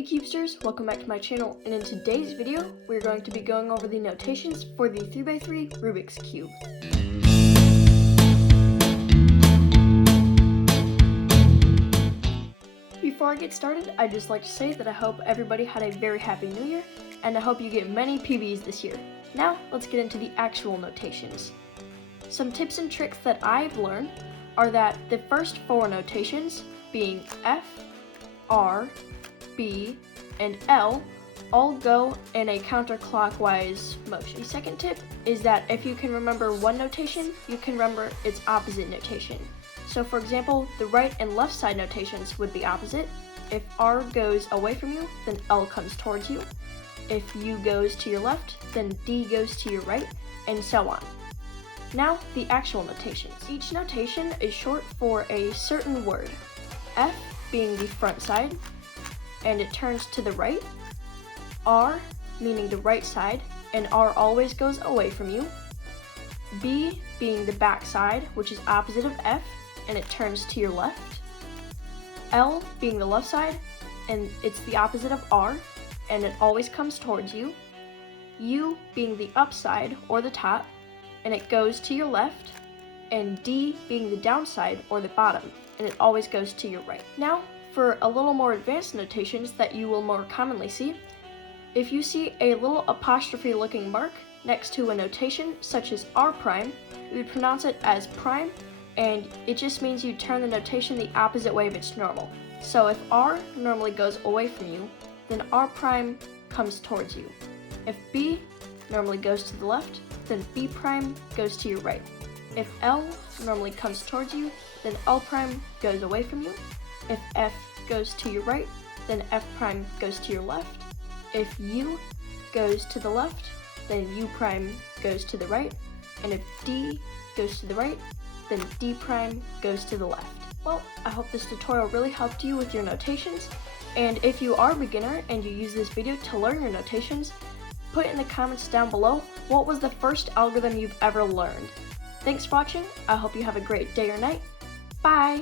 Hey Cubesters, welcome back to my channel, and in today's video, we're going to be going over the notations for the 3x3 Rubik's Cube. Before I get started, I'd just like to say that I hope everybody had a very happy new year, and I hope you get many PBs this year. Now, let's get into the actual notations. Some tips and tricks that I've learned are that the first four notations, being F, R, B, and L, all go in a counterclockwise motion. The second tip is that if you can remember one notation, you can remember its opposite notation. So for example, the right and left side notations would be opposite. If R goes away from you, then L comes towards you. If U goes to your left, then D goes to your right, and so on. Now, the actual notations. Each notation is short for a certain word. F being the front side, and it turns to the right. R, meaning the right side, and R always goes away from you. B, being the back side, which is opposite of F, and it turns to your left. L, being the left side, and it's the opposite of R, and it always comes towards you. U, being the upside, or the top, and it goes to your left. And D, being the downside, or the bottom, and it always goes to your right. Now, for a little more advanced notations that you will more commonly see, if you see a little apostrophe looking mark next to a notation such as R prime, we would pronounce it as prime, and it just means you turn the notation the opposite way of its normal. So if R normally goes away from you, then R prime comes towards you. If B normally goes to the left, then B prime goes to your right. If L normally comes towards you, then L prime goes away from you. If F goes to your right, then F prime goes to your left. If U goes to the left, then U prime goes to the right. And if D goes to the right, then D prime goes to the left. Well, I hope this tutorial really helped you with your notations. And if you are a beginner and you use this video to learn your notations, put in the comments down below what was the first algorithm you've ever learned. Thanks for watching. I hope you have a great day or night. Bye!